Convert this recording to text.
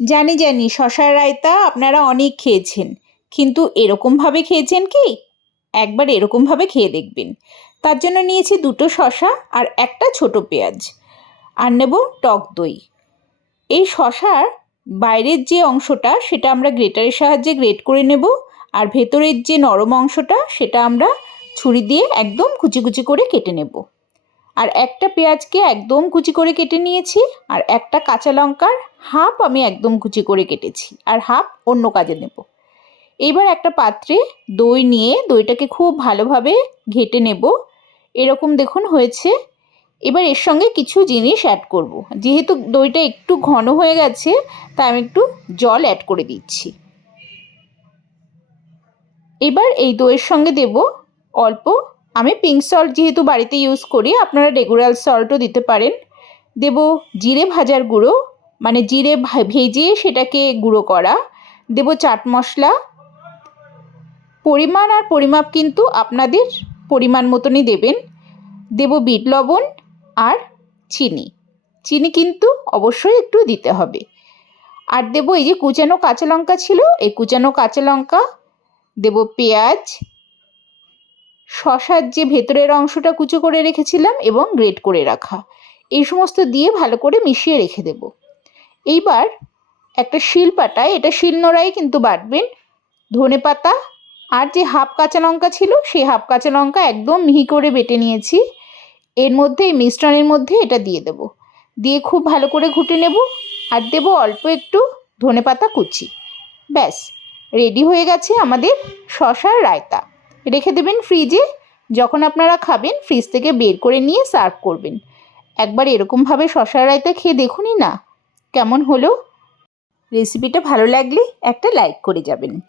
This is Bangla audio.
জানি জানি, শশার রায়তা আপনারা অনেক খেয়েছেন। কিন্তু এরকমভাবে খেয়েছেন কি? একবার এরকমভাবে খেয়ে দেখবেন। তার জন্য নিয়েছি দুটো শশা আর একটা ছোট পেঁয়াজ। আর নেব টক দই। এই শশার বাইরের যে অংশটা, সেটা আমরা গ্রেটারের সাহায্যে গ্রেট করে নেব। আর ভেতরের যে নরম অংশটা, সেটা আমরা ছুরি দিয়ে একদম কুচি কুচি করে কেটে নেব। আর একটা পেঁয়াজকে একদম কুচি করে কেটে নিয়েছি, আর একটা কাঁচা লঙ্কার হাফ আমি একদম কুচি করে কেটেছি, আর হাফ অন্য কাজে নেব। এইবার একটা পাত্রে দই নিয়ে দইটাকে খুব ভালোভাবে ঘেটে নেব। এরকম দেখুন হয়েছে। এবার এর সঙ্গে কিছু জিনিস অ্যাড করব। যেহেতু দইটা একটু ঘন হয়ে গেছে, তাই আমি একটু জল অ্যাড করে দিচ্ছি। এবার এই দইয়ের সঙ্গে দেব অল্প আমি পিঙ্ক সল্ট যেহেতু বাড়িতে ইউজ করি, আপনারা রেগুলার সল্টও দিতে পারেন। দেব জিরে ভাজার গুঁড়ো মানে জিরে ভেজে সেটাকে গুঁড়ো করা। দেব চাট মশলা। পরিমাণ আর পরিমাপ কিন্তু আপনাদের পরিমাণ মতনই দেবেন। দেব বিট লবণ আর চিনি। চিনি কিন্তু অবশ্যই একটু দিতে হবে। আর দেব এই যে কুচানো কাঁচা লঙ্কা ছিল, এই কুচানো কাঁচা লঙ্কা, দেব পেঁয়াজ শশার যে ভেতরের অংশটা কুচো করে রেখেছিলাম এবং গ্রেট করে রাখা। এই সমস্ত দিয়ে ভালো করে মিশিয়ে রেখে দেব। এইবার একটা শিল পাটায় এটা শিল নোড়াই কিন্তু বাটবেন, ধনে পাতা আর যে হাফ কাঁচা লঙ্কা ছিল, সেই হাফ কাঁচা লঙ্কা একদম মিহি করে বেটে নিয়েছি। এর মধ্যে, এই মিশ্রণের মধ্যে এটা দিয়ে দেব। দিয়ে খুব ভালো করে ঘুটে নেব আর দেব অল্প একটু ধনে পাতা কুচি। ব্যাস, রেডি হয়ে গেছে আমাদের শশার রায়তা। রেখে দেবেন ফ্রিজে যখন আপনারা খাবেন ফ্রিজ থেকে বের করে নিয়ে সার্ভ করবেন। একবার এরকমভাবে শশা রায়তা খেয়ে দেখুনই না। কেমন হলো? রেসিপিটা ভালো লাগলে একটা লাইক করে যাবেন।